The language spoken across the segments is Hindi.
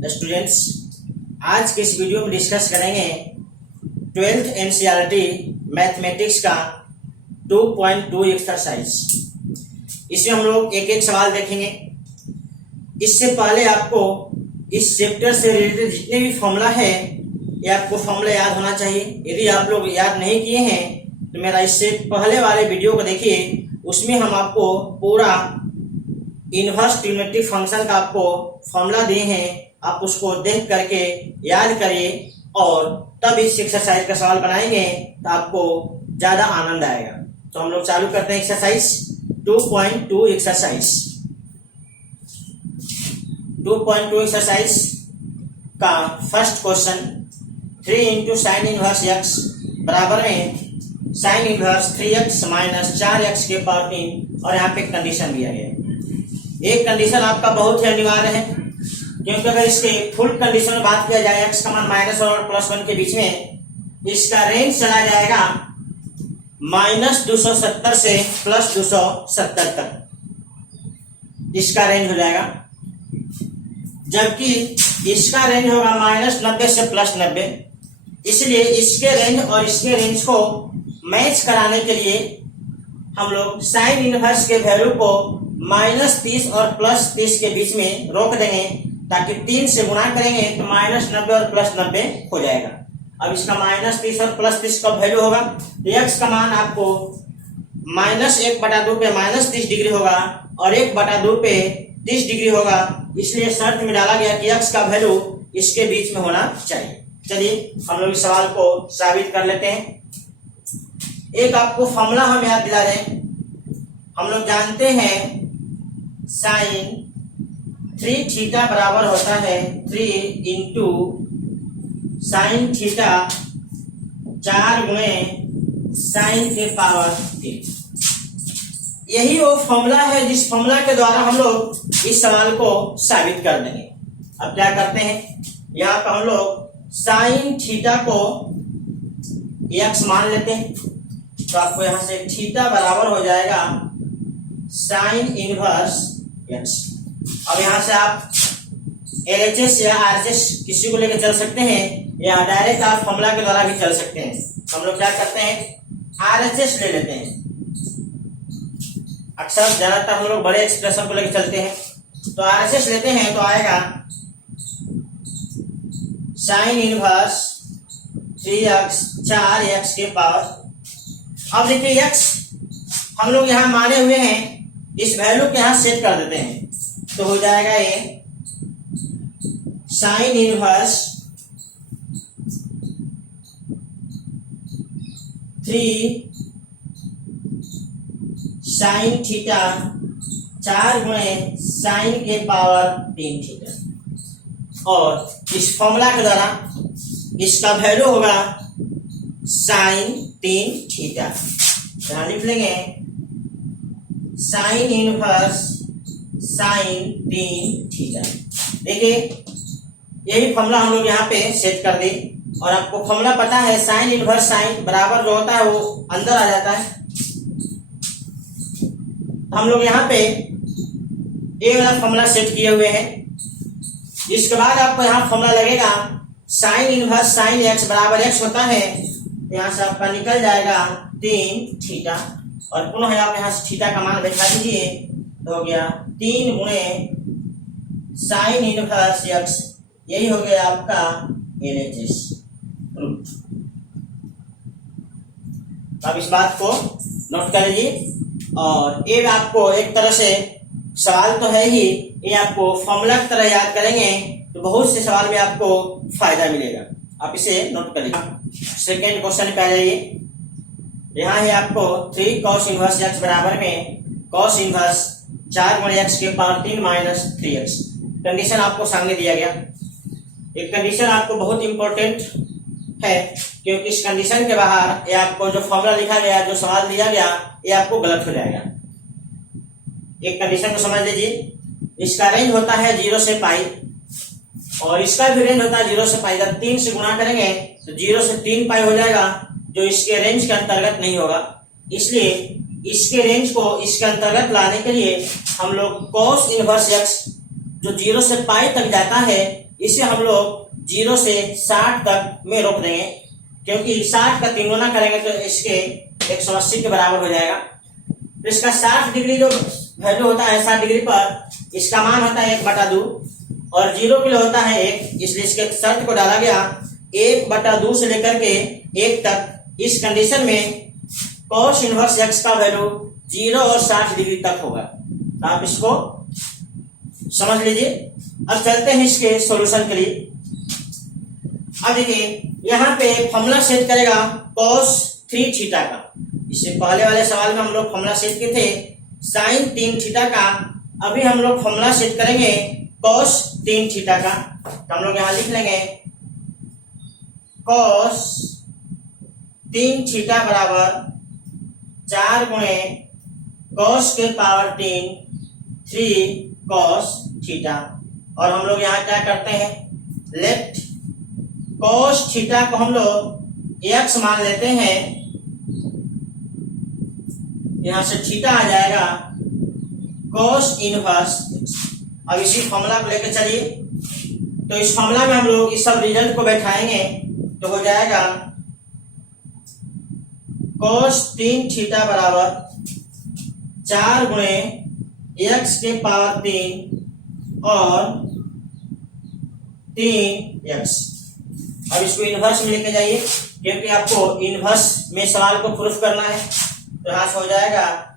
स्टूडेंट्स, आज के इस वीडियो में डिस्कस करेंगे 12th एनसीईआरटी मैथमेटिक्स का 2.2 एक्सरसाइज। इसमें हम लोग एक एक सवाल देखेंगे। इससे पहले आपको इस चैप्टर से रिलेटेड जितने भी फॉर्मूला है ये आपको फॉर्मूला याद होना चाहिए। यदि आप लोग याद नहीं किए हैं तो मेरा इससे पहले वाले वीडियो को देखिए, उसमें हम आपको पूरा इनवर्स ट्रिग्नोमेट्रिक फंक्शन का आपको फॉर्मूला दिए हैं। आप उसको देख करके याद करिए और तब इस एक्सरसाइज का सवाल बनाएंगे तो आपको ज्यादा आनंद आएगा। तो हम लोग चालू करते हैं एक्सरसाइज 2.2 एक्सरसाइज। 2.2 एक्सरसाइज का first question 3 into sine inverse x बराबर में sine inverse 3x minus 4x के पावर 3 और यहाँ पे कंडीशन दिया गया है। एक कंडीशन आपका बहुत ही अनिवार्य है, क्योंकि अगर इसके फुल कंडीशन में बात किया जाए x का मान माइनस और प्लस 1 के बीच में, इसका रेंज चला जाएगा -270 से +270 तक इसका रेंज हो जाएगा, जबकि इसका रेंज होगा -90 से +90। इसलिए इसके रेंज और इसके रेंज को मैच कराने के लिए हम लोग साइन इनवर्स के वैल्यू को -30 और +30 के बीच में रोक देंगे, ताकि 3 से गुणा करेंगे तो -90 और +90 हो जाएगा। अब इसका -30 और +30 का वैल्यू होगा तो x का मान आपको -1/2 पे -30 डिग्री होगा और 1/2 पे 30 डिग्री होगा। इसलिए शर्त में डाला गया कि x का वैल्यू इसके बीच में होना चाहिए। चलिए हम लोग इस सवाल को साबित कर लेते हैं। एक आपको फॉर्मूला हम याद दिला दें। हम लोग जानते हैं साइन 3 थीटा बराबर होता है 3 इंटू साइन थीटा 4 गुणे साइन के पावर 3। यही वो फॉर्मूला है जिस फॉर्मूला के द्वारा हम लोग इस सवाल को साबित कर देंगे। अब क्या करते हैं, यहाँ पर हम लोग साइन थीटा को x मान लेते हैं, तो आपको यहां से थीटा बराबर हो जाएगा साइन इनवर्स x। अब यहां से आप LHS या RHS किसी को लेकर चल सकते हैं, या डायरेक्ट आप फॉर्मूला के द्वारा भी चल सकते हैं। हम लोग क्या करते हैं, RHS ले लेते हैं। अक्सर ज्यादातर हम लोग बड़े एक्सप्रेशन को लेकर चलते हैं, तो RHS लेते हैं तो आएगा साइन इनवर्स 3x 4x के पावर। अब देखिए x हम लोग यहां माने हुए हैं, इस वैल्यू के यहां सेट कर देते हैं तो हो जाएगा ये साइन इनवर्स 3 साइन थीटा 4 गुणे साइन के पावर 3 थीटा, और इस फॉर्मूला के द्वारा इसका वैल्यू होगा साइन 3 थीटा। यहां लिख लेंगे साइन इनवर्स साइन 3 थीटा। देखिए यही फॉर्मूला हम लोग यहाँ पे सेट कर दी, और आपको फॉर्मूला पता है साइन इनवर्स साइन बराबर जो होता है वो अंदर आ जाता है। हम लोग यहाँ पे ये वाला फॉर्मूला सेट किए हुए हैं। इसके बाद आपको यहाँ फॉर्मूला लगेगा साइन इनवर्स साइन x बराबर x होता है, यहाँ से आपका निकल जाएगा 3 थीटा, और पुनः आप यहाँ से थीटा का मान बैठा दीजिए तो हो गया 3 गुणे साइन इनवर्स x। यही हो गया आपका LHS। अब इस बात को नोट कर लीजिए, और ये आपको एक तरह से सवाल तो है ही, ये आपको फॉर्मूला की तरह याद करेंगे तो बहुत से सवाल में आपको फायदा मिलेगा। आप इसे नोट करिए। सेकेंड क्वेश्चन पे आ जाइए। यहाँ है आपको 3 cos इनवर्स x बराबर में cos इनवर्स 4 गुणे x के पावर 3 माइनस 3x। कंडीशन आपको सामने दिया गया। एक कंडीशन आपको बहुत इंपॉर्टेंट है, क्योंकि इस कंडीशन के बाहर ये आपको जो फॉर्मूला लिखा गया, जो सवाल दिया गया, ये आपको गलत हो जाएगा। एक कंडीशन को समझ लीजिए। इसका रेंज होता है 0 से पाई, और इसका भी रेंज होता है 0 से पाई। जब 3 से गुणा करेंगे तो 0 से 3 पाई हो जाएगा, जो इसके रेंज के अंतर्गत नहीं होगा। इसलिए इसके रेंज को इसके अंतर्गत लाने के लिए हम लोग cos इनवर्स x जो 0 से पाई तक जाता है इसे हम लोग 0 से 60 तक में रोक देंगे, क्योंकि 60 का 3 गुना करेंगे तो इसके 180 के बराबर हो जाएगा। तो इसका 60 डिग्री जो वैल्यू होता है 60 डिग्री पर इसका मान होता है 1/2 और 0 किलो होता है 1, इसलिए इसके शर्त को डाला गया 1/2 से लेकर के 1 तक। इस कंडीशन में cos इनवर्स x का वैल्यू 0 और 60 डिग्री तक होगा। तो आप इसको समझ लीजिए। अब चलते हैं इसके सॉल्यूशन के लिए। अब देखिए यहाँ पे फॉर्मूला सेट करेगा cos 3 थीटा का। इससे पहले वाले सवाल में हम लोग फॉर्मूला सेट किए थे sin 3 थीटा का, अभी हम लोग फॉर्मूला सेट करेंगे cos 3 थीटा का। तो हम लोग यहाँ लिख लेंगे cos 3 थीटा बराबर 4 गुणे cos के पावर 3 cos थीटा। और हम लोग यहाँ क्या करते हैं, लेफ्ट cos थीटा को हम लोग x मान लेते हैं, यहां से थीटा आ जाएगा cos इनवर्स। अब इसी फॉर्मूला को लेकर चलिए, तो इस फॉर्मूला में हम लोग इस सब रिजल्ट को बैठाएंगे तो हो जाएगा cos 3 थीटा बराबर 4 गुणे x के पावर 3 और 3x। अब इसको इनवर्स में लेके जाइए, क्योंकि आपको इनवर्स में सवाल को प्रूफ करना है। तो यहां से हो जाएगा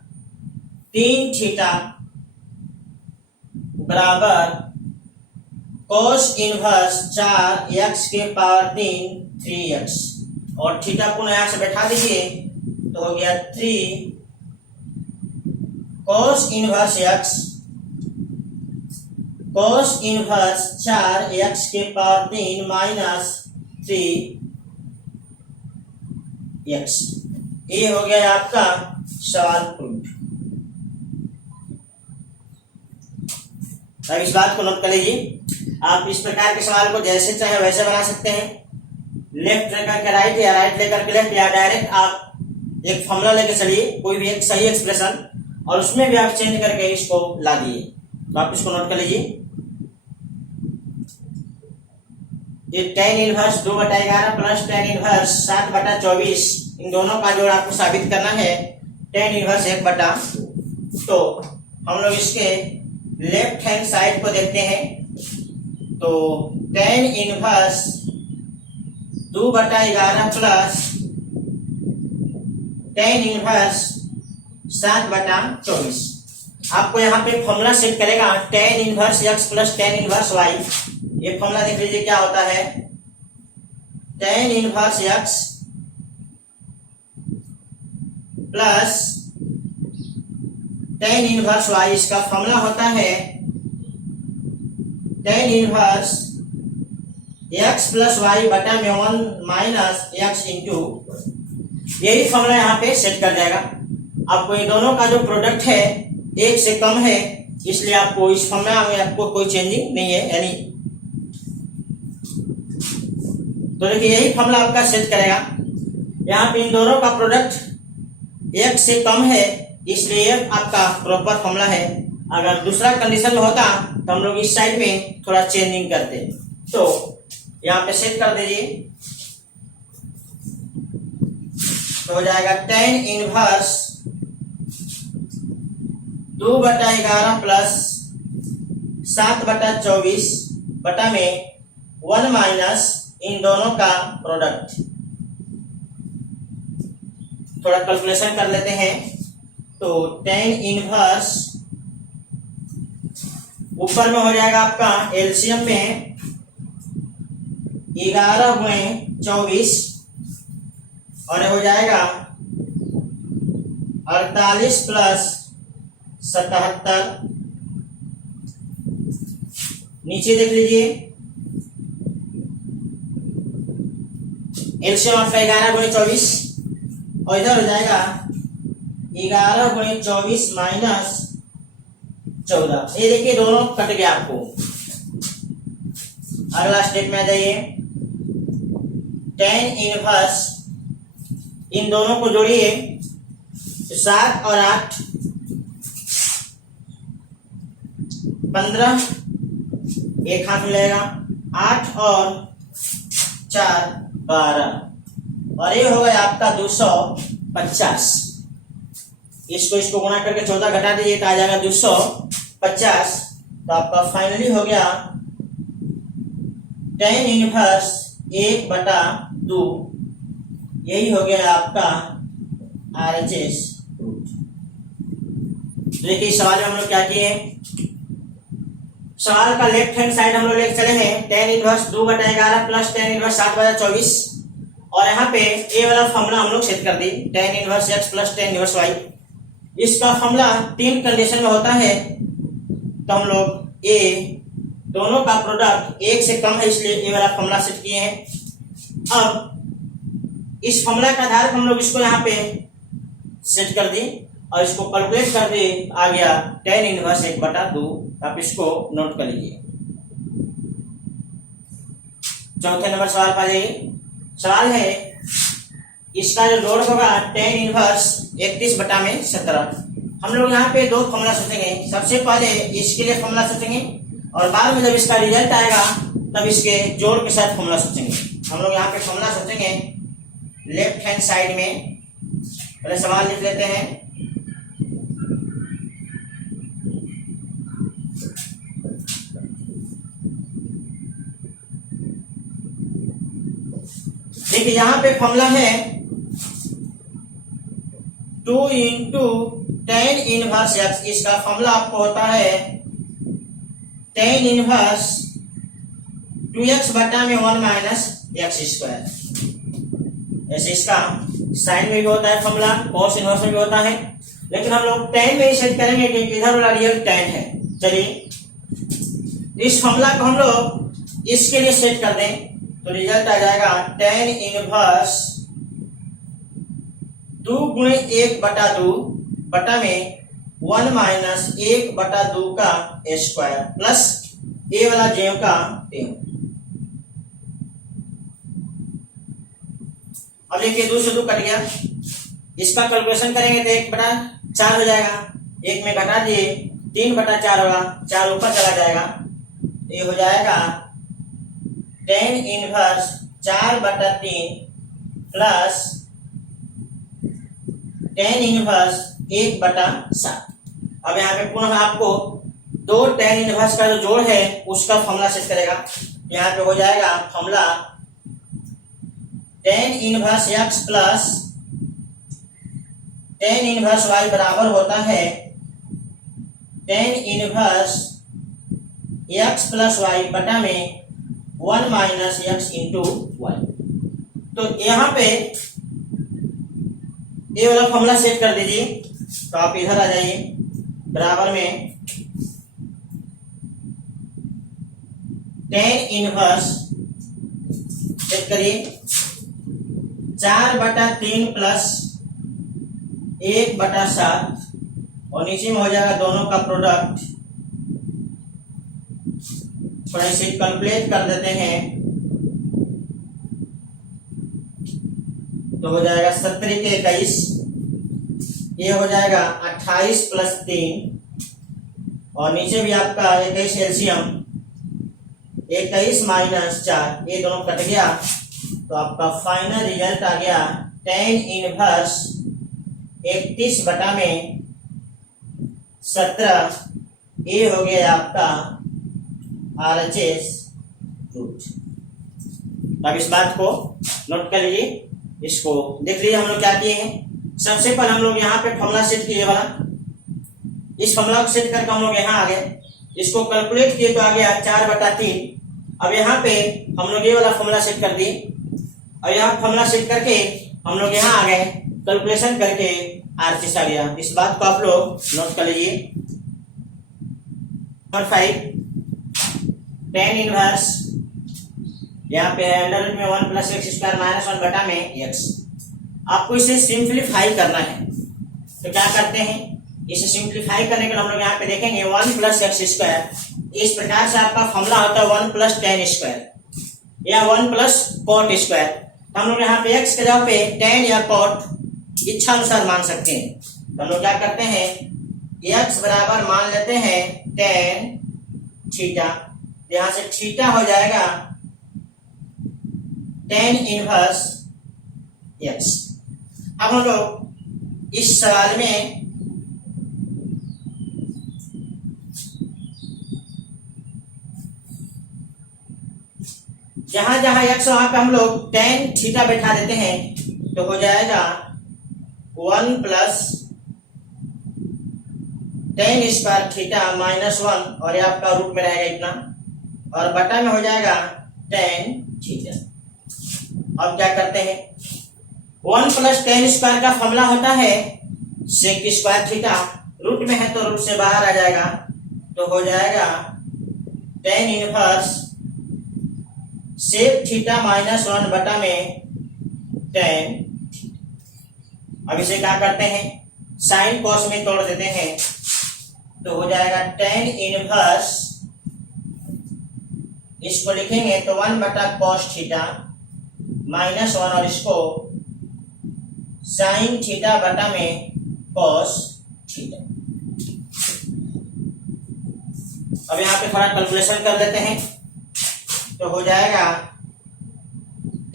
3 थीटा बराबर cos इनवर्स 4x के पावर 3 3x और थीटा को यहां से बैठा दीजिए तो हो गया 3 cos inverse x cos inverse 4x के पावर 3 माइनस 3x। ये हो गया आपका सवाल प्रूफ। अब इस बात को नोट कर लीजिए, आप इस प्रकार के सवाल को जैसे चाहे वैसे बना सकते हैं, लेफ्ट लेकर के राइट या राइट लेकर के लेफ्ट, या डायरेक्ट आप एक फॉर्मूला लेकर चलिए कोई भी एक सही एक्सप्रेशन और उसमें भी आप चेंज करके इसको ला दिए। तो आप इसको नोट कर लीजिए, ये tan inverse 2/11 plus tan inverse 7/24, इन दोनों का जोड़ आपको साबित करना है tan इनवर्स 1/2। तो हम लोग इसके लेफ्ट हैंड साइड को देखते हैं, तो tan inverse 2/11 plus tan inverse 7/24। आपको यहाँ पे फॉर्मूला सेट करेगा tan inverse x plus tan inverse y। ये फॉर्मूला देख लीजिए क्या होता है, tan inverse x plus tan inverse y, इसका फॉर्मूला होता है tan inverse x plus y बटा में 1 माइनस x इंटू, यही फॉर्मूला यहाँ पे सेट कर जाएगा। आपको ये दोनों का जो प्रोडक्ट है 1 से कम है, इसलिए आपको इस फॉर्मूला में आपको कोई चेंजिंग नहीं है, यानी तो देखिए यही फॉर्मूला आपका सेट करेगा। यहाँ पे इन दोनों का प्रोडक्ट 1 से कम है, इसलिए आपका प्रॉपर फॉर्मूला है। अगर दूसरा कंडीशन में होता तो हम लोग इस साइड में थोड़ा चेंजिंग करते। तो यहाँ पे सेट कर दीजिए, तो हो जाएगा tan इनवर्स 2/11 प्लस 7/24 बटा में 1 माइनस इन दोनों का प्रोडक्ट। थोड़ा कैलकुलेशन कर लेते हैं, तो tan इनवर्स ऊपर में हो जाएगा आपका एलसीएम में 11 गुणे 24 और हो जाएगा 48 प्लस 77। नीचे देख लीजिए एलसीएम आपका 11 गुणे 24 और इधर हो जाएगा 11 गुणे 24 माइनस 14। ये देखिए दोनों कट गया आपको। अगला स्टेप में आ जाइए, tan इनवर्स इन दोनों को जोड़िए, 7 और 8 15, एक हाथ मिलेगा 8 और 4 12 और ये हो गया आपका 250। इसको गुणा करके 14 घटा दीजिए तो आ जाएगा 250। तो आपका फाइनली हो गया tan इनवर्स 1/2। यही हो गया आपका RHS रूट। देखिए सवाल में हम लोग क्या किए हैं, सवाल का लेफ्ट हैंड साइड हम लोग लेके चले हैं tan inverse 2/11 plus tan inverse 7/24 और यहाँ पे ए वाला फॉर्मूला हम लोग सेट कर दी tan inverse x plus tan inverse y। इसका फॉर्मूला 3 कंडीशन में होता है तो हम लोग ए दोनों का प्रोडक्ट 1 से कम है इसलिए ए वाला फॉर्मूला सेट किए हैं। अब इस फॉर्मूला के आधार पर हम लोग इसको यहाँ पे सेट कर दी और इसको कैलकुलेट कर दिए, आ गया tan इनवर्स 1/2। आप इसको नोट कर लीजिए। चौथे नंबर सवाल पर जाइए। सवाल है इसका जो लोड होगा tan इनवर्स 31/17। हम लोग यहाँ पे 2 फॉर्मूला सोचेंगे। सबसे पहले इसके लिए फॉर्मूला सोचेंगे और बाद में जब इसका रिजल्ट आएगा तब इसके जोड़ के साथ फॉर्मूला सोचेंगे। हम लोग यहाँ पे फॉर्मूला सोचेंगे लेफ्ट हैंड साइड में। पहले सवाल लिख लेते हैं। देखिए यहाँ पे फॉर्मूला है 2 इंटू tan इनवर्स x। इसका फॉर्मूला आपको होता है tan इनवर्स 2x बटा में 1 माइनस x स्क्वायर। ऐसे इसका साइन में भी होता है फॉर्मूला, कॉस इनवर्स में भी होता है, लेकिन हम लोग tan में ही सेट करेंगे क्योंकि इधर वाला रियल tan है। चलिए इस फॉर्मूला को हम लोग इसके लिए सेट कर दें तो रिजल्ट आ जाएगा tan इनवर्स 2 गुणे 1/2 बटा में 1 माइनस 1/2 का स्क्वायर प्लस ए वाला जेव का तेव। अब देखिए 2 से 2 कट गया। इसका कैलकुलेशन करेंगे तो 1/4 हो जाएगा। 1 में घटा दिए 3/4 होगा, 4 ऊपर चला जाएगा। ये हो जाएगा tan inverse 4/3 plus tan inverse 1/7। अब यहाँ पे पुनः आपको 2 tan इनवर्स का जो जोड़ है उसका फॉर्मूला सेट करेगा। यहाँ पे हो जाएगा formula tan inverse x plus tan inverse y बराबर होता है tan inverse x plus y बटा में 1 माइनस x इंटू y। तो यहाँ पे ये वाला फॉर्मूला सेट कर दीजिए। तो आप इधर आ जाइए, बराबर में tan इनवर्स सेट करिए 4/3 प्लस 1/7 और नीचे में हो जाएगा दोनों का प्रोडक्ट। थोड़ा इसे कैलकुलेट कर देते हैं तो हो जाएगा 17 के 21। ये हो जाएगा 28 प्लस 3 और नीचे भी आपका 21 एलसीएम 21 माइनस 4, ये दोनों कट गया तो आपका फाइनल रिजल्ट आ गया tan इनवर्स 31 बटा में 17। ये हो गया आपका RHS रूट। अब इस बात को नोट कर लीजिए, इसको देख लीजिए हम लोग क्या किए हैं। सबसे पहले हम लोग यहाँ पे फॉर्मूला सेट किए वाला, इस फॉर्मूला को सेट करके हम लोग यहाँ आ गए, इसको कैलकुलेट किए तो आ गया 4/3। अब यहाँ पे हम लोग ये वाला फॉर्मूला सेट कर दिए और यहाँ फॉर्मूला सेट करके हम लोग यहाँ आ गए, कैलकुलेशन करके RHS आ गया। इस बात को आप लोग नोट कर लीजिए। नंबर 5 tan इनवर्स यहाँ पे है अंडर रूट में 1 प्लस x स्क्वायर माइनस 1 बटा में x। आपको इसे सिंप्लीफाई करना है तो क्या करते हैं, इसे सिंप्लीफाई करने के लिए हम लोग यहाँ पे देखेंगे 1 प्लस x स्क्वायर। इस प्रकार से आपका फॉर्मूला होता है 1 प्लस tan स्क्वायर या 1 प्लस cot स्क्वायर। तो हम लोग यहाँ पे x के जगह पे tan या cot इच्छा अनुसार मान सकते हैं। तो हम लोग क्या करते हैं, x बराबर मान लेते हैं tan थीटा। यहां से थीटा हो जाएगा tan इनवर्स x। अब हम लोग इस सवाल में जहां जहां x वहां पे हम लोग tan थीटा बैठा देते हैं, तो हो जाएगा 1 प्लस tan स्क्वायर थीटा -1, और ये आपका रूट में रहेगा इतना, और बटा में हो जाएगा tan थीटा। अब क्या करते हैं, 1 प्लस tan स्क्वायर का फॉर्मूला होता है sec स्क्वायर थीटा, रूट में है तो रूट से बाहर आ जाएगा, तो हो जाएगा tan इनवर्स sec थीटा -1 बटा में tan। अब इसे क्या करते हैं, साइन कॉस में तोड़ देते हैं, तो हो जाएगा tan इनवर्स, इसको लिखेंगे तो 1 बटा cos थीटा -1, और इसको sin थीटा बटा में cos थीटा। अब यहाँ पे थोड़ा कैलकुलेशन कर लेते हैं, तो हो जाएगा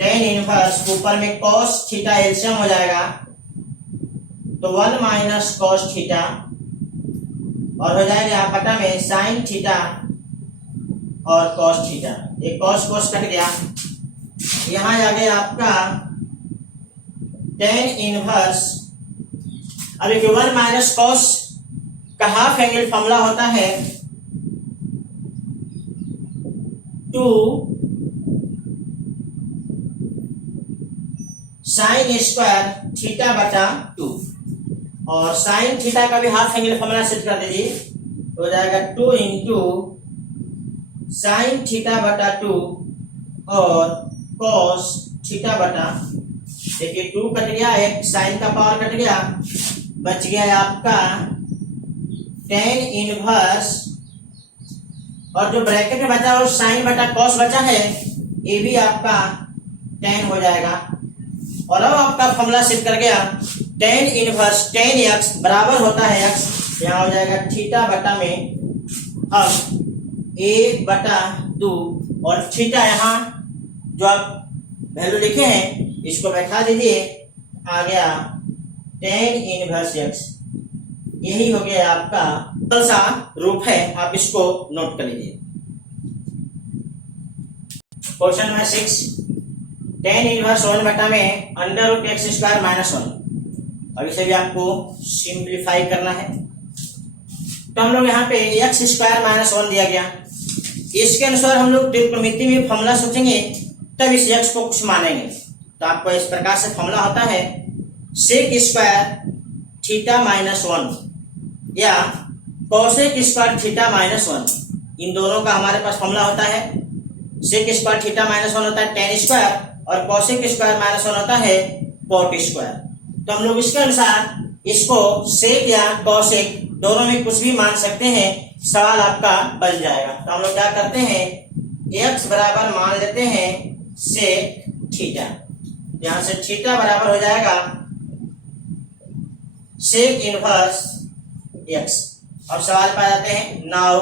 tan इनवर्स, ऊपर में cos थीटा एलसीएम हो जाएगा, तो 1 माइनस cos थीटा, और हो जाएगा यहाँ बटा में sin थीटा और cos थीटा। एक cos cos कट गया, यहाँ आ गया आपका tan इनवर्स। अब एक 1 माइनस cos का हाफ एंगल फॉर्मूला होता है 2 sin स्क्वायर थीटा बटा 2, और sin थीटा का भी हाफ एंगल फॉर्मूला सेट कर दीजिए, तो हो जाएगा 2 इंटू sin थीटा बटा 2 और cos थीटा बटा, देखिए 2 कट गया, एक sin का पावर कट गया, बच गया आपका tan इनवर्स, और जो ब्रैकेट में बचा वो sin बटा cos बचा है, ये भी आपका tan हो जाएगा। और अब आपका फॉर्मूला सेट कर गया, tan इनवर्स tan x बराबर होता है x, यहाँ हो जाएगा थीटा बटा में अब 1 बटा 2, और थीटा यहाँ जो आप वैल्यू लिखे हैं इसको बैठा दीजिए, आ गया tan इनवर्स x। यही हो गया आपका सरल सा रूप है, आप इसको नोट कर लीजिए। क्वेश्चन नंबर 6, tan इनवर्स 1 बटा में अंडर रूट x स्क्वायर -1। अब इसे भी आपको सिंप्लीफाई करना है, तो हम लोग यहाँ पे x स्क्वायर -1 दिया गया, इसके अनुसार हम लोग त्रिकोणमिति में फॉर्मूला सोचेंगे, तब इस x को कुछ मानेंगे। तो आपको इस प्रकार से फॉर्मूला होता है sec स्क्वायर थीटा -1 या cosec स्क्वायर थीटा -1, इन दोनों का हमारे पास फॉर्मूला होता है। sec स्क्वायर थीटा -1 होता है tan स्क्वायर, और cosec स्क्वायर -1 होता है cot स्क्वायर। तो हम लोग इसके अनुसार इसको sec या cosec दोनों में कुछ भी मान सकते हैं, सवाल आपका बन जाएगा। तो हम लोग क्या करते हैं, x बराबर मान लेते हैं sec थीटा, यहां से थीटा बराबर हो जाएगा sec इनवर्स x। अब सवाल पे आ जाते हैं, नाउ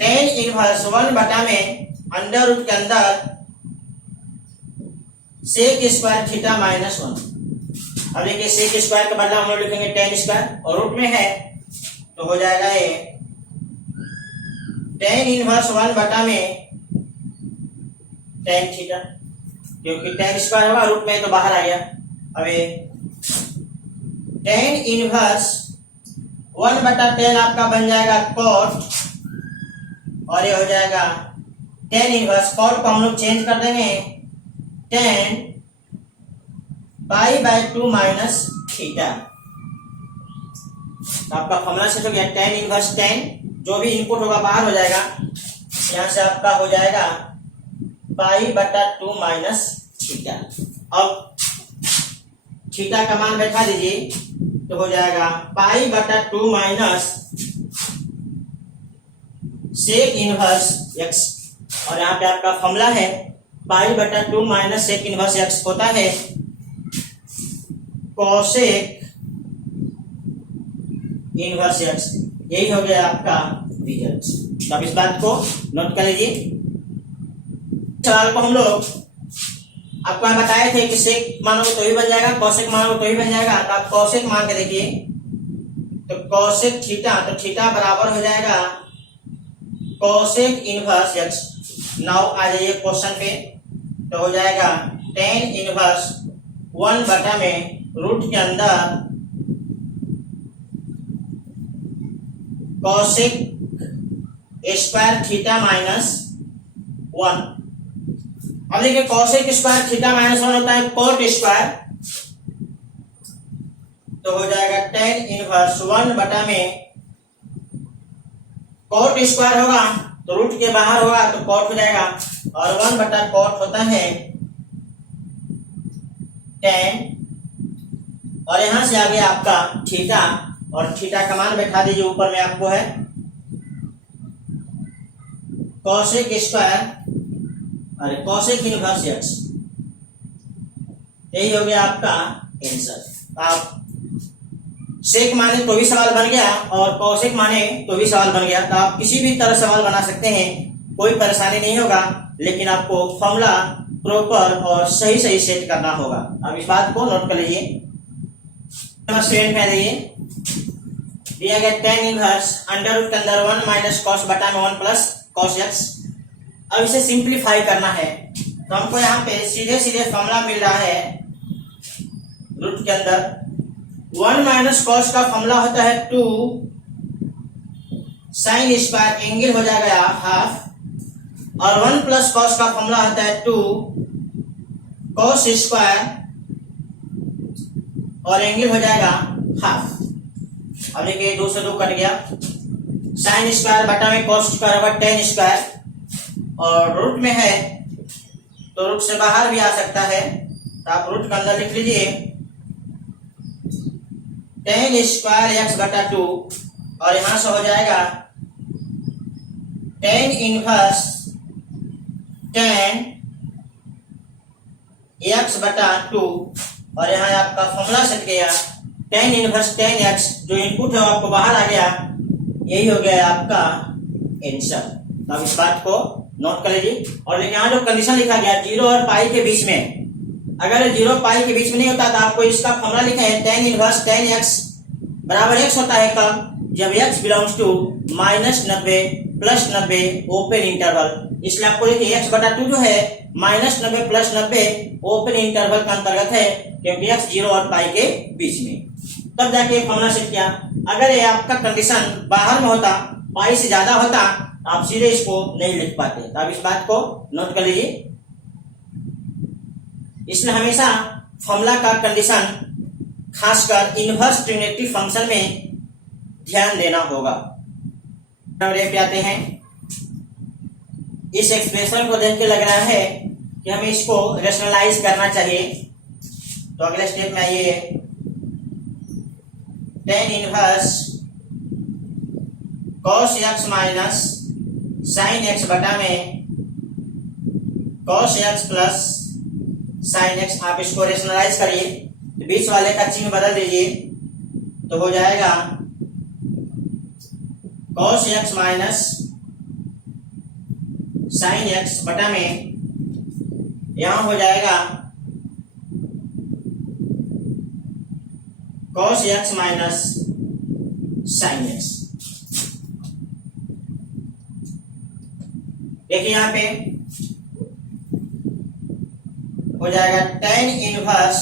tan इनवर्स 1 बटा में अंडर रूट के अंदर sec स्क्वायर थीटा -1। अब देखिए sec स्क्वायर का बदला हम लोग लिखेंगे tan स्क्वायर, और रूट में है तो हो जाएगा ये tan इनवर्स 1 बटा में tan थीटा, क्योंकि tan स्क्वायर होगा रूट में तो बाहर आ गया। अब ये tan इनवर्स 1 बटा tan आपका बन जाएगा cot, और ये हो जाएगा tan इनवर्स, cot को हम लोग चेंज कर देंगे tan π/2 माइनस थीटा। तो आपका फॉर्मूला से हो गया tan इनवर्स tan, जो भी इनपुट होगा बाहर हो जाएगा, यहां से आपका हो जाएगा π/2 माइनस थीटा। अब थीटा का मान बैठा दीजिए, तो हो जाएगा π/2 माइनस sec इनवर्स x, और यहाँ पे आपका फॉर्मूला है π/2 माइनस sec इनवर्स x होता है cosec इनवर्स x। यही हो गया आपका रिजल्ट। तो अब इस बात को नोट कर लीजिए। सवाल को हम लोग आपको बताए थे कि सेक मानोगे तो ही बन जाएगा, कौशिक मानोगे तो ही बन जाएगा। तो आप कौशिक मान के देखिए, तो कौशिक थीटा, तो थीटा बराबर हो जाएगा कौशिक इनवर्स एक्स। नाउ आ जाइए क्वेश्चन पे, तो हो जाएगा टेन इनवर्स 1 बटा में रूट के अंदर कौशिक स्क्वायर थीटा माइनस 1। अब देखिए कौशिक स्क्वायर थीटा माइनस 1 होता है कोट स्क्वायर, तो हो जाएगा टेन इनवर्स 1 बटा में कोट स्क्वायर होगा तो रूट के बाहर होगा तो कोट हो जाएगा, और 1 बटा कोट होता है 10, और यहां से आगे आपका थीटा, और थीटा का मान बैठा दीजिए ऊपर में आपको है कौशिक स्क्वायर, अरे कौशिक इनवर्स एक्स। यही हो गया आपका आंसर। आप सेक माने तो भी सवाल बन गया और कौशिक माने तो भी सवाल बन गया। तो आप किसी भी तरह सवाल बना सकते हैं, कोई परेशानी नहीं होगा, लेकिन आपको फॉर्मूला प्रॉपर और सही सही सेट करना होगा। अब इस बात को नोट कर लीजिए। नंबर 7 पे आ जाइए, दिया गया टेन इनवर्स अंडर रूट के अंदर 1 माइनस कॉस बटा में 1 प्लस कॉस एक्स। अब इसे सिंप्लीफाई करना है, तो हमको यहाँ पे सीधे सीधे फॉर्मूला मिल रहा है रूट के अंदर 1 माइनस कॉस का फॉर्मूला होता है 2 साइन स्क्वायर, एंगल हो जाएगा हाफ, और 1 प्लस कॉस का फॉर्मूला होता है 2 कॉस स्क्वायर, और एंगल हो जाएगा हाफ। अब देखिए 2 से 2 कट गया, साइन स्क्वायर बटा में कॉस स्क्वायर होगा टेन स्क्वायर, और रूट में है तो रूट से बाहर भी आ सकता है, तो आप रूट के अंदर लिख लीजिए टेन स्क्वायर एक्स बटा 2, और यहां से हो जाएगा टेन इनवर्स 10 एक्स बटा 2, और यहाँ आपका फॉर्मूला सेट गया टेन इनवर्स 10 एक्स, जो इनपुट है आपको बाहर आ गया, यही हो गया आपका आंसर। तो अब इस बात को नोट कर लीजिए। और यहाँ जो कंडीशन लिखा गया 0 और पाई के बीच में, अगर 0 पाई के बीच में नहीं होता तो आपको इसका फॉर्मूला लिखा है टेन इनवर्स 10 एक्स बराबर x होता है कब, जब x belongs to -90 plus 90 open interval. इसलिए आपको देखिए x बटा 2 जो है -90 प्लस 90 ओपन इंटरवल का अंतर्गत है, क्योंकि x 0 और पाई के बीच में, तब जाके फॉर्मूला सेट किया। अगर ये आपका कंडीशन बाहर में होता, पाई से ज्यादा होता, आप सीधे इसको नहीं लिख पाते। तो आप इस बात को नोट कर लीजिए। इसमें हमेशा फॉर्मूला का कंडीशन खासकर इनवर्स ट्रिग्नोमेट्री फंक्शन में ध्यान देना होगा। नंबर 1 पे आते हैं। इस एक्सप्रेशन को देख के लग रहा है कि हमें इसको रेशनलाइज करना चाहिए, तो अगले स्टेप में आइए, tan inverse cos x minus sine x बटा में cos x plus sine x. आप इसको रेशनलाइज करिए, तो बीच वाले का चिन्ह बदल दीजिए, तो हो जाएगा cos x minus sine x बटा में, यहां हो जाएगा cos x minus sine x. देखिए यहां पे हो जाएगा tan inverse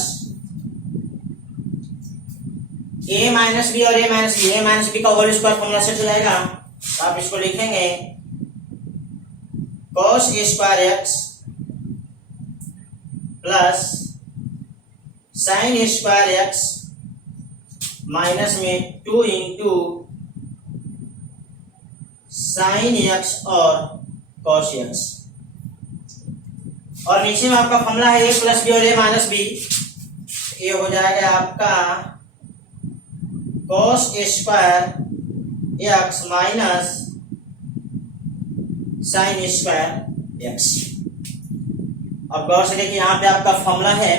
a minus b और a माइनस बी का होल स्क्वायर फॉर्मूला सेट हो जाएगा। तो आप इसको लिखेंगे cos square x plus sine square x minus में 2 इंटू साइन एक्स और कॉस एक्स, और नीचे में आपका फॉर्मूला है a प्लस बी और a माइनस बी। ये हो जाएगा आपका cos square x minus sine square x. अब गौर से देखिए यहां पे आपका फॉर्मूला है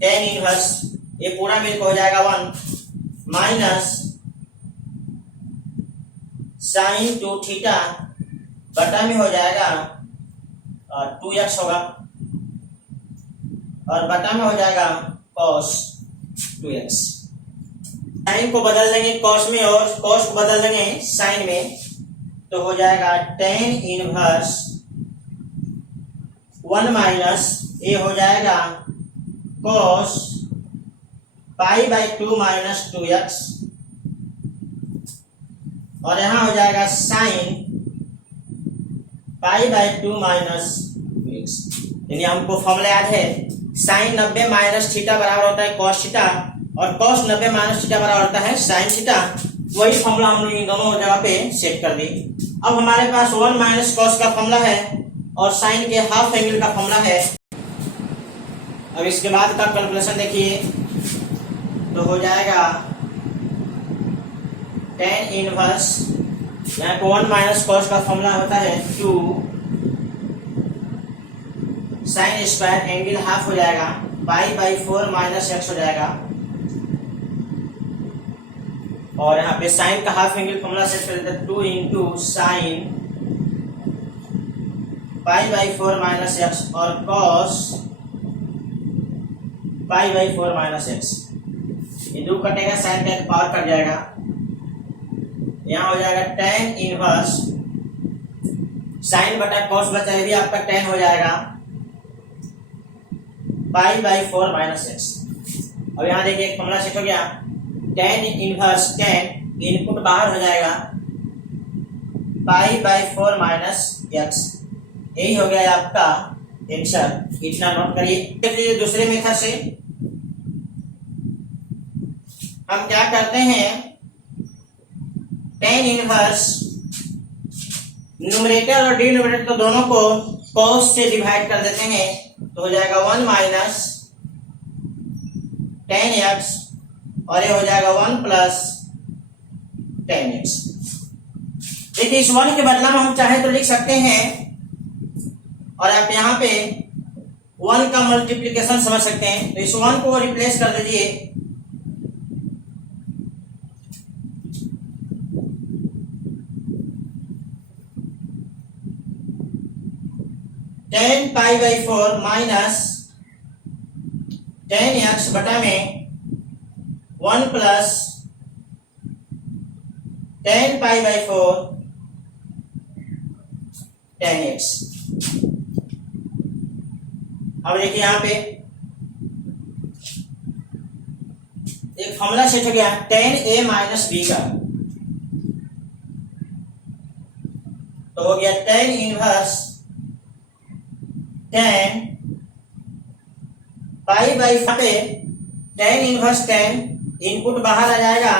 टेन इनवर्स ये पूरा मिलकर हो जाएगा 1 माइनस साइन 2 थीटा बटा में हो जाएगा 2x होगा और बटा में हो जाएगा cos 2x। साइन को बदल देंगे कॉस में और कॉस को बदल देंगे साइन में, तो हो जाएगा tan इनवर्स 1 माइनस ये हो जाएगा cos pi by 2 minus 2x और यहां हो जाएगा sine pi by 2 minus 2x। यानी हमको फॉर्मूला याद है, साइन 90 माइनस थीटा बराबर होता है cos थीटा और cos 90 माइनस थीटा बराबर होता है साइन थीटा। वही फॉर्मूला हम लोग इन दोनों जगह पे सेट कर दी। अब हमारे पास 1 माइनस cos का फॉर्मूला है और साइन के हाफ एंगल का फॉर्मूला है। अब इसके बाद का कैलकुलेशन देखिए, तो हो जाएगा tan इनवर्स, यहाँ पे 1 माइनस cos का फॉर्मूला होता है 2 साइन स्क्वायर एंगल हाफ हो जाएगा पाई बाई 4 माइनस x हो जाएगा और यहाँ पे साइन का हाफ एंगल फॉर्मूला सेट कर देते हैं 2 into sine pi by 4 minus x और cos pi by 4 minus x. ये 2 कटेगा, साइन का पावर कट जाएगा, यहाँ हो जाएगा tan इनवर्स साइन बटा cos बचा, ये भी आपका tan हो जाएगा पाई बाई 4 माइनस एक्स। अब यहाँ देखिए एक फॉर्मूला सेट हो गया, tan इनवर्स tan इनपुट बाहर हो जाएगा पाई बाई 4 माइनस एक्स। यही हो गया आपका आंसर, इतना नोट करिए। देख लीजिए दूसरे मेथड से हम क्या करते हैं, tan इनवर्स न्यूमरेटर और डिनोमिनेटर तो दोनों को cos से डिवाइड कर देते हैं, तो हो जाएगा 1 माइनस tan x और ये हो जाएगा 1 प्लस tan x। देखिए इस 1 के बदला में हम चाहे तो लिख सकते हैं और आप यहाँ पे 1 का मल्टीप्लिकेशन समझ सकते हैं, तो इस 1 को रिप्लेस कर दीजिए, tan pi by 4 minus tan x बटा में 1 plus tan pi by 4 tan x। अब देखिए यहाँ पे एक फॉर्मूला सेट हो गया tan a माइनस b का, तो हो गया tan inverse tan pi by 4 पे tan इनवर्स tan इनपुट बाहर आ जाएगा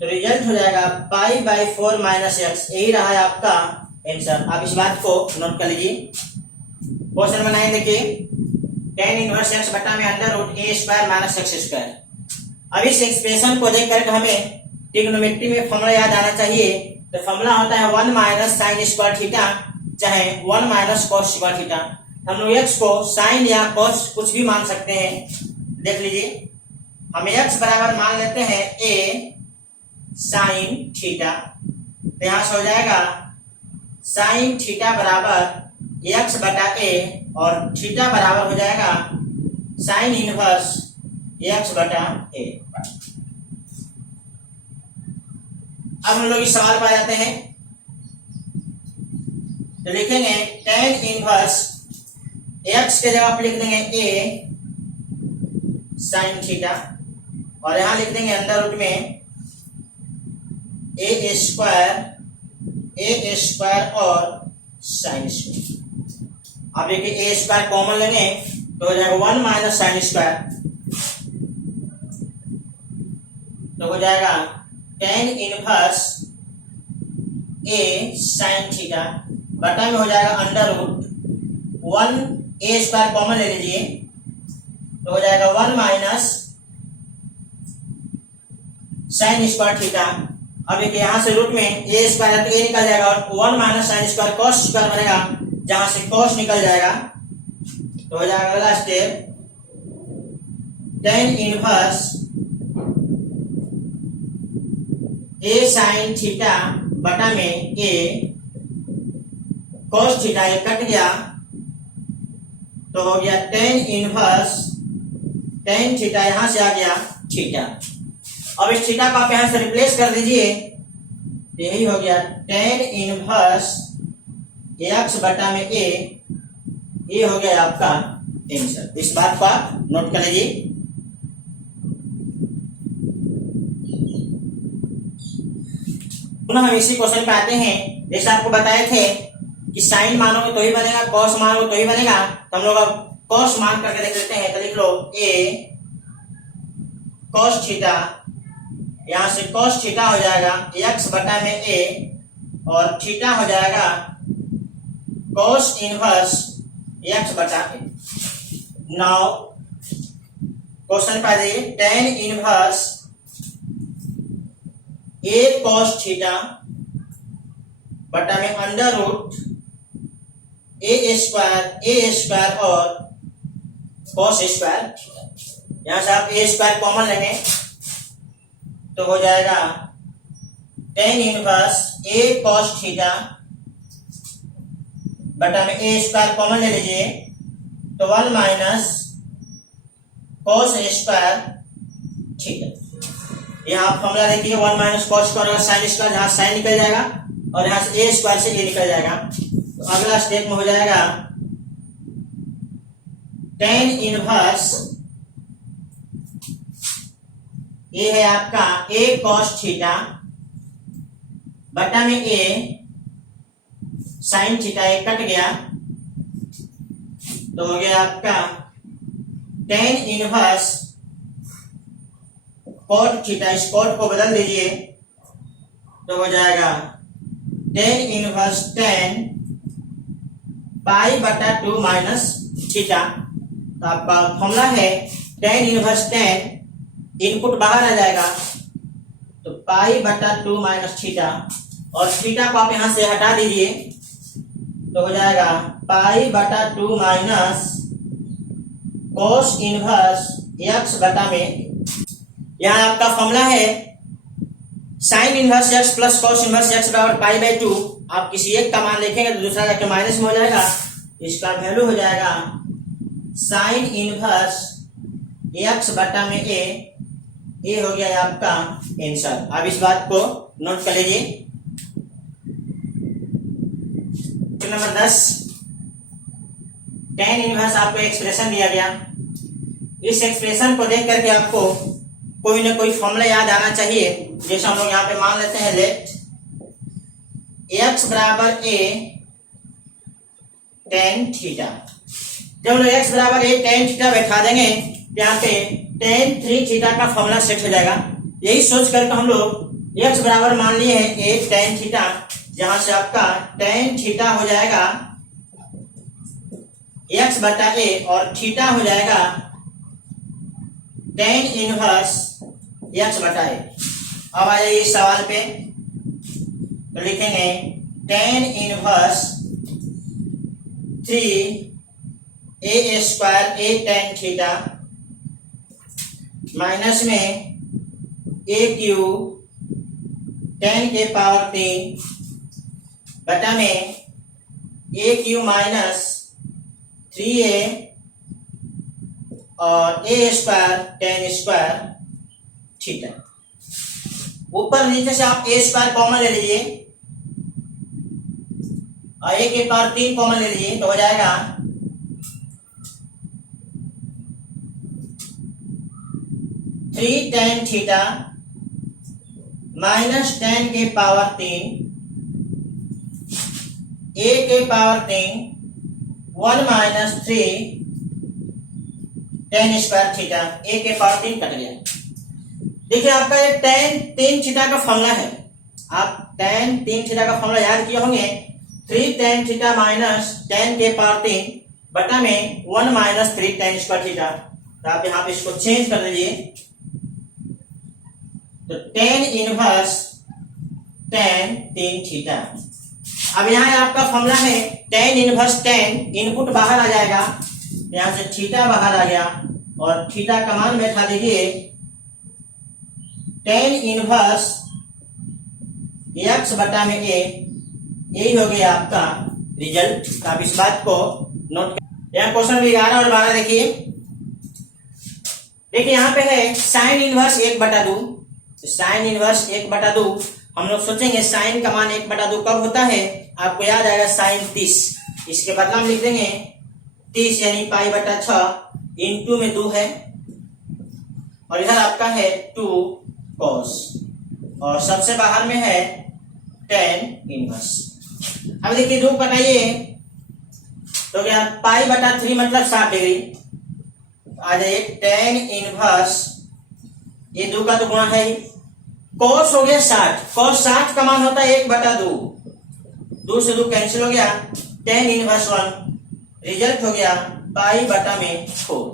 तो रिजल्ट हो जाएगा पाई बाई 4 माइनस एक्स। यही रहा है आपका आंसर। आप इस बात को नोट कर लीजिए। क्वेश्चन बनाएं, देखिए tan इनवर्स x बटा में under root a square minus x square. अब इस एक्सप्रेशन को देख करके हमें ट्रिग्नोमेट्री में फॉर्मूला याद आना चाहिए। तो फॉर्मूला होता है 1 माइनस साइन स्क्वायर थीटा चाहे 1 माइनस कॉस स्क्वायर थीटा। हम लोग x को साइन या कॉस कुछ भी मान सकते हैं। देख लीजिए, हम x बराबर मान लेते हैं a साइन थीटा, तो यहां से हो जाएगा साइन थीटा बराबर x बटा a और थीटा बराबर हो जाएगा साइन इनवर्स x बटा a। अब हम लोग इस सवाल पर आ जाते हैं, तो लिखेंगे tan इनवर्स x के जगह पर लिख देंगे a साइन थीटा और यहां लिख देंगे अंडर रूट में a स्क्वायर और साइन स्क्वायर। अब देखिए a स्क्वायर कॉमन लेंगे तो हो जाएगा 1 माइनस साइन स्क्वायर, तो हो जाएगा tan inverse a sine theta बटा में हो जाएगा under root 1 a square common ले लीजिए तो हो जाएगा 1 माइनस साइन स्क्वायर थीटा। अब देखिए यहां से रूट में a स्क्वायर है तो a निकल जाएगा और 1 minus sine square cos square बनेगा, जहां से कॉस निकल जाएगा तो हो जाएगा अगला स्टेप टेन इनवर्स ए साइन थीटा बटा में ए cos थीटा, ये कट गया तो हो गया टेन इनवर्स टेन थीटा, यहां से आ गया थीटा। अब इस थीटा को आप यहां से रिप्लेस कर दीजिए, यही हो गया टेन इनवर्स एक्स बटा में ए, ये हो गया आपका आंसर। इस बात को आप नोट कर लीजिए। पुनः हम इसी क्वेश्चन पे आते हैं। जैसे आपको बताए थे कि साइन मानोगे तो ही बनेगा, कॉस मानोगे तो ही बनेगा, तो हम लोग अब कॉस मान करके देख लेते हैं। तो लिख लो ए कॉस थीटा, यहां से कॉस थीटा हो जाएगा एक्स बटा में ए और थीटा हो जाएगा कॉस इनवर्स एक्स बटा ए। नाउ क्वेश्चन पा जाइए, टेन इनवर्स ए कॉस थीटा बटा में अंडर रूट ए स्क्वायर और कॉस स्क्वायर थीटा। यहां से आप ए स्क्वायर कॉमन लेंगे तो हो जाएगा टेन इनवर्स ए कॉस थीटा बटा में ए स्क्वायर कॉमन ले लीजिए तो 1 माइनस कॉस स्क्वायर थीटा। यहाँ आप फॉर्मूला देखिए 1 minus cos square sine square, जहां साइन निकल जाएगा और यहाँ से ए स्क्वायर से ए निकल जाएगा। तो अगला स्टेप में हो जाएगा टेन इनवर्स, ये है आपका ए कॉस थीटा बटा में ए साइन थीटा, ये कट गया तो हो गया आपका टेन इनवर्स कॉट थीटा। इस कॉट को बदल दीजिए तो हो जाएगा टेन इनवर्स टेन पाई बटा 2 माइनस थीटा। तो आपका फॉर्मूला है टेन इनवर्स टेन, इनपुट बाहर आ जाएगा तो पाई बटा 2 माइनस थीटा और थीटा को आप यहां से हटा दीजिए तो हो जाएगा पाई बटा 2 माइनस कॉस इनवर्स एक्स बटा में। यहाँ आपका फॉर्मूला है sine inverse x plus cos inverse x बराबर पाई बाई 2। आप किसी एक का मान लिखेंगे तो दूसरा जाके माइनस में हो जाएगा, इसका वैल्यू हो जाएगा साइन इनवर्स एक्स बटा में ए, ये हो गया आपका आंसर। अब इस बात को नोट कर लीजिए। नंबर 10, टेन इनवर्स आपको एक्सप्रेशन दिया गया। इस एक्सप्रेशन को देख करके आपको कोई ना कोई फॉर्मूला याद आना चाहिए। जैसे हम लोग यहाँ पे मान लेते हैं लेट एक्स बराबर ए टेन थीटा। जब हम लोग एक्स बराबर ए टेन थीटा बैठा देंगे यहाँ पे टेन 3 थीटा का फॉर्मूला सेट हो जाएगा। यही सोच करके हम लोग एक्स बराबर मान लिए हैं ए टेन थीटा, जहां से आपका टेन थीटा हो जाएगा एक्स बटा ए और थीटा हो जाएगा टेन इनवर्स एक्स बटा ए। अब आ जाइए इस सवाल पे तो लिखेंगे टेन इनवर्स 3 ए स्क्वायर ए टेन थीटा माइनस में ए क्यू 10 के पावर 3 बटा में ए क्यू माइनस 3a और ए स्क्वायर 10 स्क्वायर थीटा। ऊपर नीचे से आप ए स्क्वायर कॉमन ले लीजिए और ए के पावर 3 कॉमन ले लीजिए तो हो जाएगा 3 tan थीटा माइनस 10 के पावर 3 a के power 3 1 minus 3 tan square theta. a के पावर 3 कट गया। देखिए आपका ये tan 3 थीटा का फॉर्मूला है। आप tan 3 थीटा का फॉर्मूला याद किए होंगे 3 tan थीटा माइनस 10 के पावर 3 बटा में 1 माइनस 3 tan स्क्वायर थीटा। तो आप यहाँ पे इसको चेंज कर दीजिए तो tan इनवर्स tan 3 थीटा। अब यहाँ आपका फॉर्मूला है tan इनवर्स tan, इनपुट बाहर आ जाएगा, यहाँ से थीटा बाहर आ गया और थीटा का मान बैठा दीजिए tan इनवर्स x बटा में a। यही हो गया आपका रिजल्ट। आप इस बात को नोट कर। यह क्वेश्चन 11 और 12 देखिए। देखिए यहाँ पे है साइन इनवर्स 1/2। साइन इनवर्स 1/2 हम लोग सोचेंगे साइन का मान 1/2 कब होता है, आपको याद आएगा साइन 30। इसके बदला हम लिख देंगे 30 यानी π/6 इंटू में 2 है और इधर आपका है 2 cos और सबसे बाहर में है tan इनवर्स। अब देखिए 2 कटाइए तो क्या π/3 मतलब 60 डिग्री। आ जाइए tan इनवर्स, ये 2 का तो गुणा है ही, cos हो गया 60। cos 60 का मान होता है 1/2। 2 से 2 कैंसिल हो गया, tan इनवर्स 1 रिजल्ट हो गया π/4।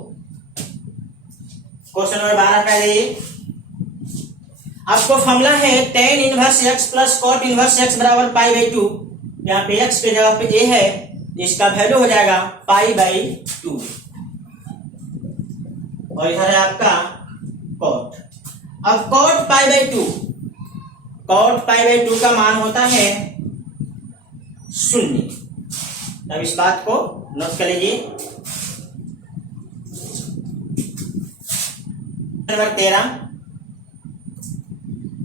क्वेश्चन नंबर 12 का ये आपको फॉर्मूला है tan inverse x plus cot inverse x बराबर π/2। यहाँ पे x के जगह पे a है, इसका वैल्यू हो जाएगा π/2 और इधर है आपका cot। अब cot π/2 का मान होता है 0। अब इस बात को नोट कर लीजिए। नंबर 13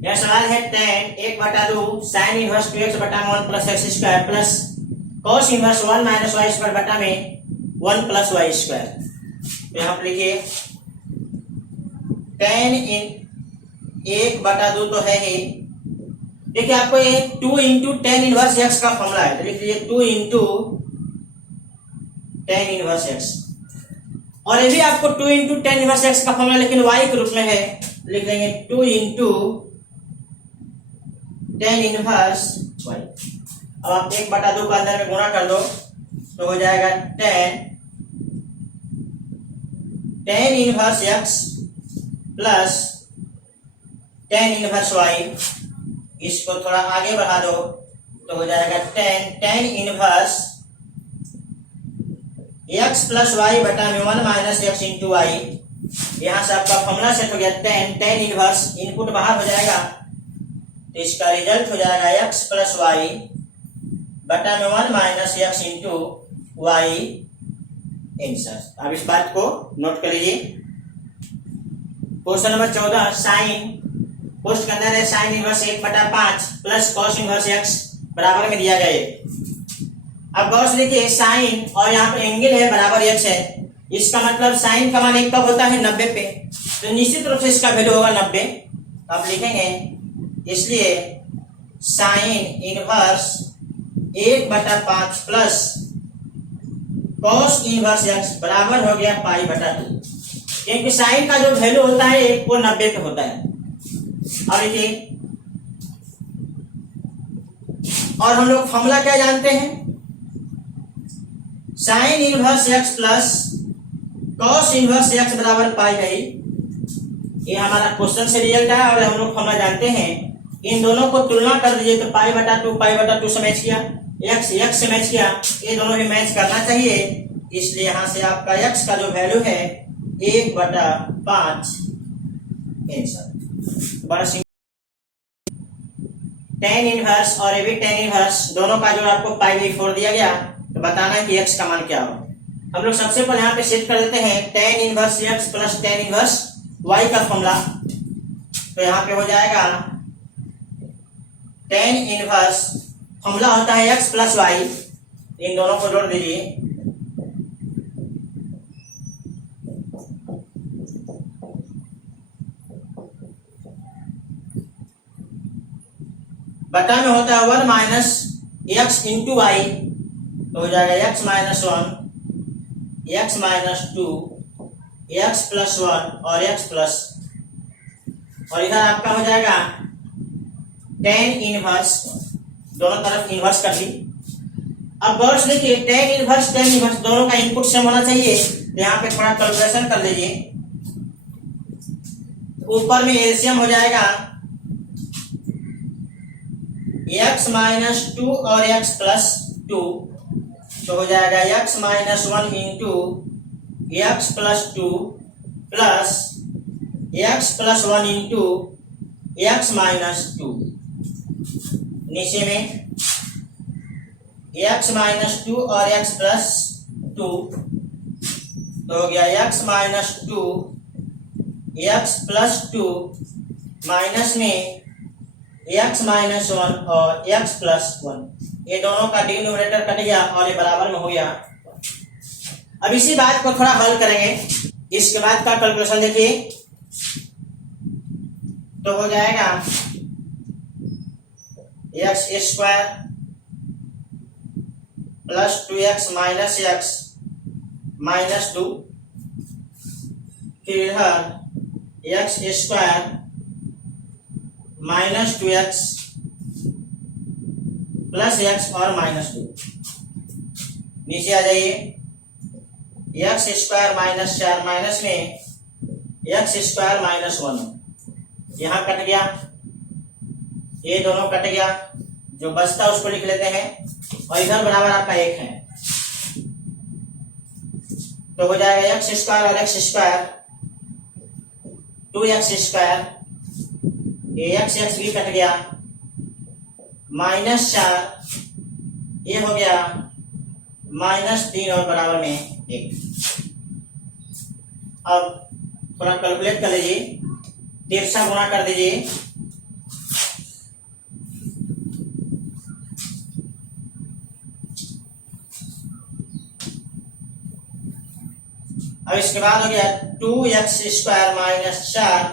यह सवाल है tan 1/2 sin इनवर्स 2x बटा 1 plus x square plus cos inverse 1 minus y square बटा में 1 प्लस वाई स्क्वायर। तो यहाँ पर लिखिए tan 1/2 तो है ही। देखिए आपको ये 2 इंटू tan इनवर्स x का फॉर्मूला है, तो लिख लीजिए 2 इंटू tan इनवर्स x। और ये भी आपको 2 इंटू tan इनवर्स x का फॉर्मूला लेकिन y के रूप में है, लिख लेंगे 2 इंटू tan इनवर्स y। अब आप 1/2 का अंदर में गुणा कर दो तो हो जाएगा tan inverse x plus tan inverse y। इसको थोड़ा आगे बढ़ा दो तो हो जाएगा tan inverse x plus y बटा में 1 माइनस एक्स इंटू वाई। यहां से आपका फॉर्मूला सेट हो गया tan इनवर्स, इनपुट बाहर हो जाएगा तो इसका रिजल्ट हो जाएगा x प्लस वाई बटा में 1 minus x into y answer. अब इस बात को नोट कर लीजिए। क्वेश्चन नंबर 14 साइन पोस्ट के अंदर है sine inverse 1/5 plus cos inverse x बराबर में दिया गया है। अब गौर से देखिए साइन और यहाँ पे एंगल है बराबर x है, इसका मतलब साइन का मान 1 कब होता है 90 पे, तो निश्चित रूप से इसका वैल्यू होगा 90। आप लिखेंगे इसलिए sine inverse 1/5 plus cos inverse x बराबर हो गया π/2, क्योंकि साइन का जो वैल्यू होता है वो 90 पे होता है। और देखिए और हम लोग फॉर्मूला क्या जानते हैं, sine inverse x plus cos inverse x बराबर π/2। ये हमारा क्वेश्चन से रिजल्ट है और हम लोग फॉर्मूला जानते हैं। इन दोनों को तुलना कर दीजिए तो π/2 से मैच किया, x से मैच किया, ये दोनों भी मैच करना चाहिए। इसलिए यहां से आपका x का जो वैल्यू है 1/5 आंसर। बड़ा tan इनवर्स और ये भी tan इनवर्स दोनों का जो आपको π/4 दिया गया तो बताना है कि x का मान क्या हो। हम लोग सबसे पहले यहाँ पे सेट कर देते हैं tan inverse x plus tan inverse y का फॉर्मूला। तो यहाँ पे हो जाएगा tan इनवर्स फॉर्मूला होता है x प्लस y, इन दोनों को जोड़ दीजिए बटा में होता है 1 माइनस एक्स इंटू वाई, तो हो जाएगा x minus 1 x minus 2 x plus 1 और x प्लस, और इधर आपका हो जाएगा tan इनवर्स, दोनों तरफ इनवर्स कर दी। अब गौर से देखिए tan इनवर्स दोनों का इनपुट सेम होना चाहिए, तो यहाँ पे थोड़ा कैलकुलेशन कर लीजिए। ऊपर में एलसीएम हो जाएगा x माइनस 2 और x प्लस 2, तो हो जाएगा x minus 1 into x plus 2 plus x plus 1 into x minus 2। नीचे में एक्स माइनस 2 और एक्स प्लस 2 तो हो गया x minus 2 x plus 2 minus में एक्स माइनस 1 और एक्स प्लस 1। ये दोनों का डिनोमिनेटर कट गया और ये बराबर में हो गया। अब इसी बात को थोड़ा हल करेंगे। इसके बाद का कैलकुलेशन देखिए तो हो जाएगा x square plus 2x minus x minus 2, फिर इधर x square minus 2x plus x और माइनस 2। नीचे आ जाइए, एक्स स्क्वायर माइनस 4 माइनस में एक्स स्क्वायर माइनस 1, यहाँ कट गया, ये दोनों कट गया, जो बचता उसको लिख लेते हैं और इधर बराबर आपका 1 है तो हो जाएगा एक्स स्क्वायर और एक्स स्क्वायर 2x स्क्वायर, ये एक्स भी कट गया, माइनस 4 ये हो गया माइनस 3 और बराबर में 1। अब थोड़ा कैलकुलेट कर लीजिए, 13 गुणा कर दीजिए, अब इसके बाद हो गया 2x स्क्वायर माइनस 4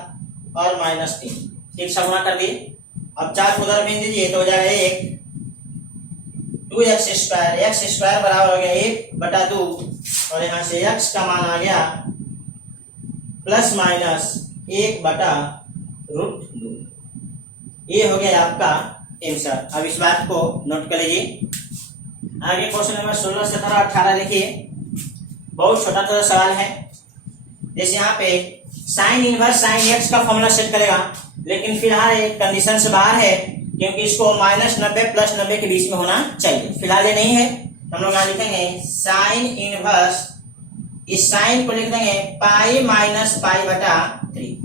और माइनस 3, 13 गुणा कर दिए। अब 4 को उधर भेज दीजिए तो हो जाएगा 1, 2x स्क्वायर, एक्स स्क्वायर बराबर हो गया 1/2 और यहाँ से x का मान आ गया प्लस माइनस 1/√2। ये हो गया आपका आंसर। अब इस बात को नोट कर लीजिए। आगे क्वेश्चन नंबर 16, 17, 18 देखिए, बहुत छोटा छोटा सवाल है। जैसे यहाँ पे साइन इनवर्स साइन एक्स का फॉर्मूला सेट करेगा, लेकिन फिलहाल एक कंडीशन से बाहर है क्योंकि इसको -90 प्लस 90 के बीच में होना चाहिए। फिलहाल ये नहीं है तो हम लोग यहाँ लिखेंगे साइन इनवर्स, इस साइन को लिख देंगे पाई माइनस पाई बटा 3,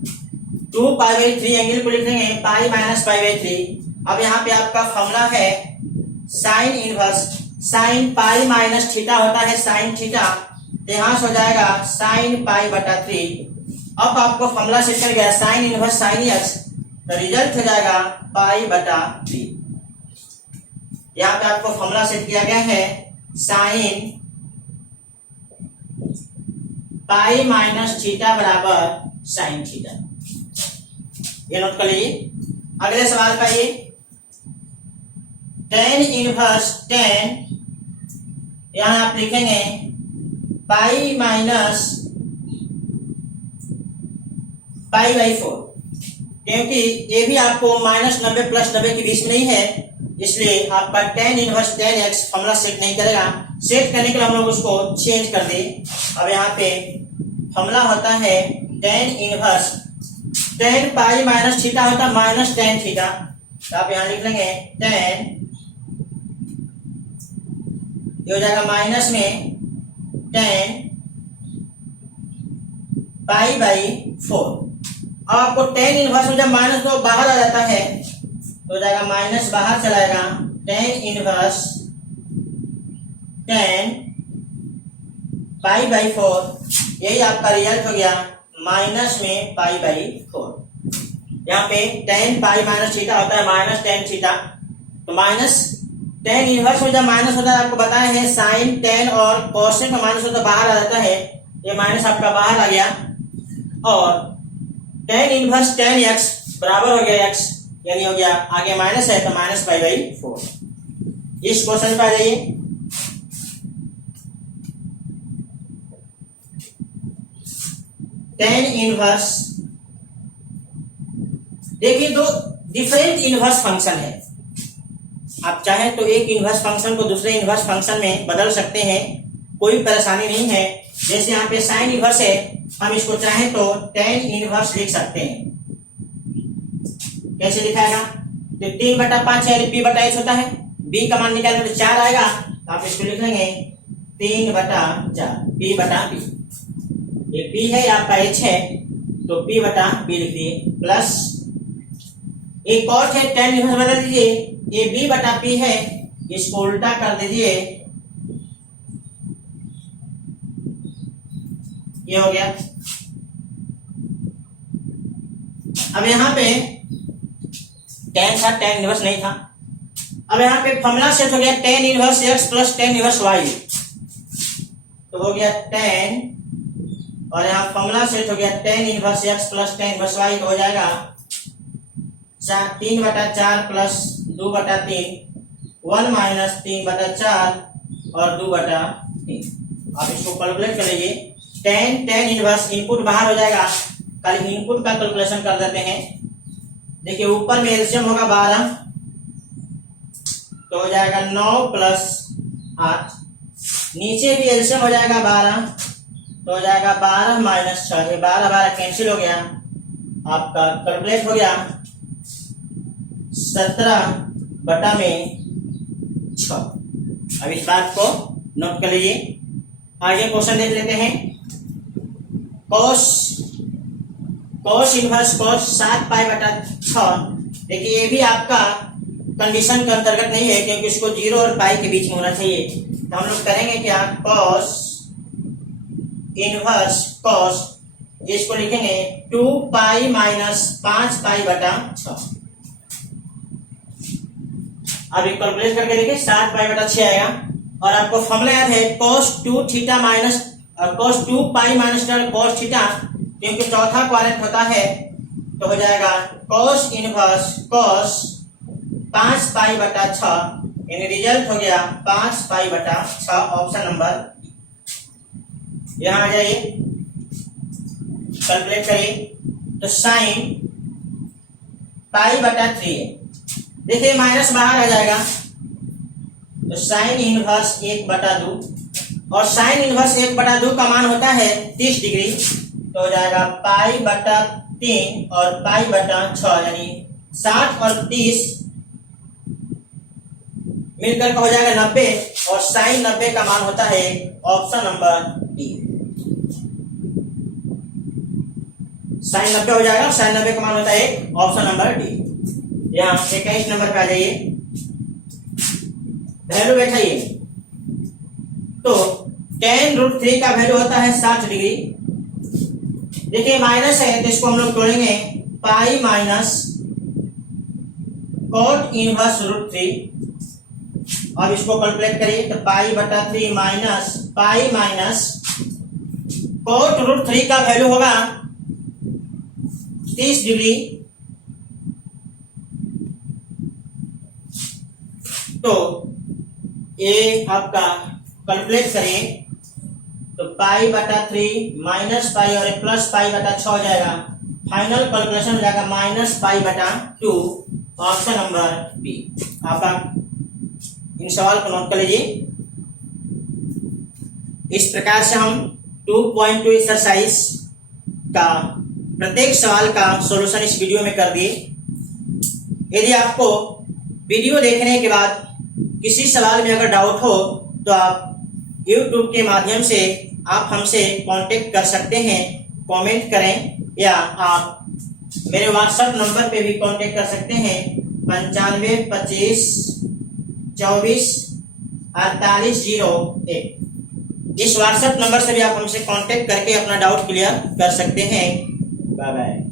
2π/3 एंगल को लिख देंगे पाई माइनस पाई/3। अब यहाँ पे आपका फॉर्मूला है sine inverse, sine pi minus theta होता है साइन थीटा, तो यहाँ से हो जाएगा साइन π/3। अब आपको फॉर्मूला सेट कर गया साइन इनवर्स साइन एक्स, तो रिजल्ट हो जाएगा π/3। यहाँ पे आपको फॉर्मूला सेट किया गया है साइन पाई माइनस थीटा बराबर साइन थीटा, ये नोट कर लीजिए। अगले सवाल का ये tan इनवर्स tan, यहाँ आप लिखेंगे पाई माइनस π/4, क्योंकि ये भी आपको -90 प्लस 90 के बीच में नहीं है, इसलिए आपका tan inverse tan x formula set नहीं करेगा। सेट करने के लिए हम लोग उसको चेंज कर दे। अब यहाँ पे फॉर्मूला होता है tan inverse, tan pi minus theta होता है माइनस tan थीटा, तो आप यहाँ लिख लेंगे tan, ये हो जाएगा माइनस में tan π/4। अब आपको tan इनवर्स में जब माइनस तो बाहर आ जाता है तो हो जाएगा माइनस बाहर चलाएगा, tan इनवर्स tan π/4, यही आपका रिजल्ट हो गया माइनस में π/4। यहाँ पे tan पाई माइनस थीटा होता है माइनस tan थीटा, तो माइनस tan इनवर्स में जब माइनस होता है आपको बताया है साइन tan और कोसेक में माइनस होता है बाहर आ जाता है, ये माइनस आपका बाहर आ गया और tan इनवर्स tan x बराबर हो गया x, यानी हो गया आगे माइनस है तो माइनस π/4। इस क्वेश्चन पे आ जाइए। tan इनवर्स, देखिए दो डिफरेंट इनवर्स फंक्शन है, आप चाहे तो एक इनवर्स फंक्शन को दूसरे इनवर्स फंक्शन में बदल सकते हैं, कोई परेशानी नहीं है। जैसे यहाँ पे साइन इनवर्स है, हम इसको चाहे तो tan इनवर्स लिख सकते हैं। कैसे लिखाएगा, तो 3/5 है, p/h होता है, b का मान निकालने तो 4 आएगा, तो आप इसको लिख लेंगे 3/4 p/b। ये P है आपका H है, तो P बटा B लिख दिए, प्लस एक और है tan इनवर्स बदल दीजिए, ये B बटा P है, इसको उल्टा कर दीजिए, ये हो गया। अब यहाँ पे tan था, tan इनवर्स नहीं था। अब यहाँ पे फॉर्मूला सेट हो गया tan inverse x plus tan inverse y, तो हो गया tan, और यहाँ फॉर्मूला सेट हो गया tan inverse x plus tan inverse y, तो हो जाएगा 3/4 प्लस 2/3, 1 माइनस 3/4 और 2/3। अब इसको कैलकुलेट कर लीजिए। tan इनवर्स इनपुट बाहर हो जाएगा, खाली इनपुट का कैलकुलेशन कर देते हैं। देखिए ऊपर में एलसीएम होगा 12, तो हो जाएगा 9 प्लस 8, नीचे भी एलसीएम हो जाएगा 12, तो हो जाएगा 12 माइनस 6, 12 कैंसिल हो गया, आपका कैलकुलेट हो गया 17/6। अब इस बात को नोट कर लीजिए। आगे क्वेश्चन देख लेते हैं। cos इनवर्स cos 7π/6, देखिए ये भी आपका कंडीशन के अंतर्गत नहीं है, क्योंकि उसको 0 और पाई के बीच में होना चाहिए। तो हम लोग करेंगे क्या, cos इनवर्स cos, इसको लिखेंगे 2π माइनस 5π/6। अब एक कैलकुलेट करके देखिए 7π/6 आएगा, और आपको फॉर्मूला याद है cos 2 थीटा माइनस cos 2π माइनस cos थीटा, क्योंकि चौथा क्वाड्रेंट होता है, तो हो जाएगा cos इनवर्स cos 5π/6, यानी रिजल्ट हो गया 5π/6, ऑप्शन नंबर। यहां आ जाइए, कैलकुलेट करिए, तो साइन π/3 है, देखिए माइनस बाहर आ जाएगा, तो साइन इनवर्स 1/2, और साइन इनवर्स 1/2 का मान होता है 30 डिग्री, तो हो जाएगा π/3 और π/6, यानी 60 और 30 मिलकर हो जाएगा 90, और साइन 90 का मान होता है ऑप्शन नंबर डी। साइन 90 हो जाएगा, साइन 90 का मान होता है ऑप्शन नंबर डी। यहाँ 21 नंबर पे आ जाइए, वैल्यू बैठाइए। तो tan√3 का वैल्यू होता है 60 डिग्री, देखिए माइनस है, तो इसको हम लोग तोड़ेंगे, पाई माइनस cot इनवर्स √3। अब इसको कैलकुलेट करिए, तो π/3 माइनस पाई माइनस cot√3 का वैल्यू होगा 30 डिग्री, तो ये आपका कैलकुलेट करिए, तो π/3 माइनस पाई और प्लस π/6 हो जाएगा, फाइनल कैलकुलेशन हो जाएगा -π/2, ऑप्शन नंबर बी। आपका इन सवाल को नोट कर लीजिए। इस प्रकार से हम 2.2 एक्सरसाइज का प्रत्येक सवाल का सॉल्यूशन इस वीडियो में कर दिए। यदि आपको वीडियो देखने के बाद किसी सवाल में अगर डाउट हो, तो आप YouTube के माध्यम से आप हमसे कांटेक्ट कर सकते हैं, कमेंट करें, या आप मेरे व्हाट्सएप नंबर पे भी कांटेक्ट कर सकते हैं, 95 25 24 4801। इस व्हाट्सएप नंबर से भी आप हमसे कांटेक्ट करके अपना डाउट क्लियर कर सकते हैं। Bye bye.